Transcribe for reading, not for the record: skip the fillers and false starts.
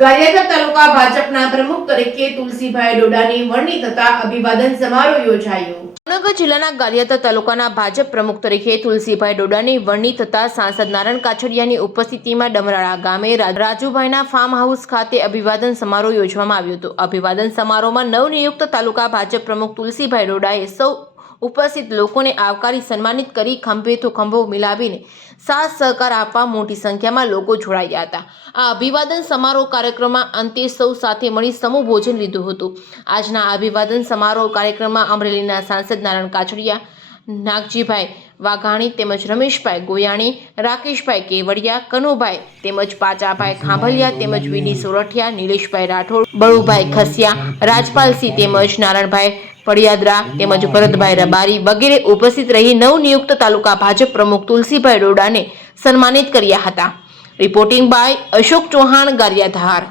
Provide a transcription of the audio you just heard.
ગારિયાધાર તાલુકા ભાજપના પ્રમુખ તરીકે તુલસીભાઈ ડોડાની વરણી થતા અભિવાદન સમારોહ યોજાયો। ભાવનગર જિલ્લાના ગારિયાધાર તાલુકાના ભાજપ પ્રમુખ તરીકે તુલસીભાઈ ડોડાની વરણી થતા સાંસદ નારણ કાછડિયાની ઉપસ્થિતિમાં ડમરાળા ગામે રાજુભાઈના ફાર્મ હાઉસ ખાતે અભિવાદન સમારોહ યોજવામાં આવ્યો હતો। અભિવાદન સમારોહમાં નવનિયુક્ત તાલુકા ભાજપ પ્રમુખ તુલસીભાઈ ડોડાએ સૌ ઉપસ્થિત લોકોને આવકારી સન્માનિત કરી ખંભે તો ખંભો મિલાવીને સાથ સહકાર આપવા મોટી સંખ્યામાં લોકો જોડાયા હતા। આ અભિવાદન સમારોહ કાર્યક્રમમાં અંતે સૌ સાથે મળી સમૂહ ભોજન લીધું હતું। આજના અભિવાદન સમારોહ કાર્યક્રમમાં અમરેલીના સાંસદ નારણ કાછડિયા, નાગજીભાઈ વાઘાણી તેમજ રમેશભાઈ ગોયાણી, રાકેશભાઈ કેવડિયા, કનુભાઈ તેમજ પાચાભાઈ ખાંભલિયા તેમજ વીડી સોરઠિયા, નિલેશભાઈ રાઠોડ, બળુભાઈ ખસિયા, રાજપાલસિંહ તેમજ નારણભાઈ પડિયાદરા તેમજ ભરતભાઈ રબારી વગેરે ઉપસ્થિત રહી નવનિયુક્ત તાલુકા ભાજપ પ્રમુખ તુલસીભાઈ ડોડાને સન્માનિત કર્યા હતા। Reporting by Ashok Chauhan, Gariadhar.